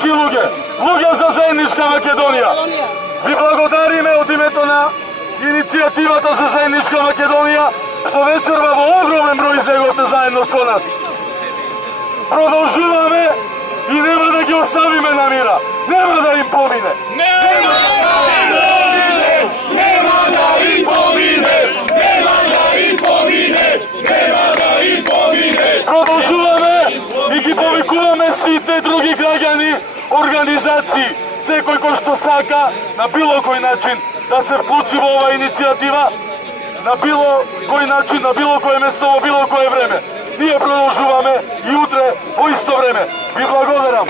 широки луѓе за заедничка Македонија. Ви благодариме од името на иницијативата за заедничка Македонија, што вечерва во огромен број излеговте заедно со нас. Продолжуваме и нема да ги оставиме на мира. Нема да им помине. Нема да им помине. Продолжуваме и ги повикуваме сите други граѓани, организации, секој кој што сака на било кој начин да се вклучи во оваа иницијатива, на било кој начин, на било кое место, во било кое време. Ние продолжуваме и утре во исто време. Ви благодарам.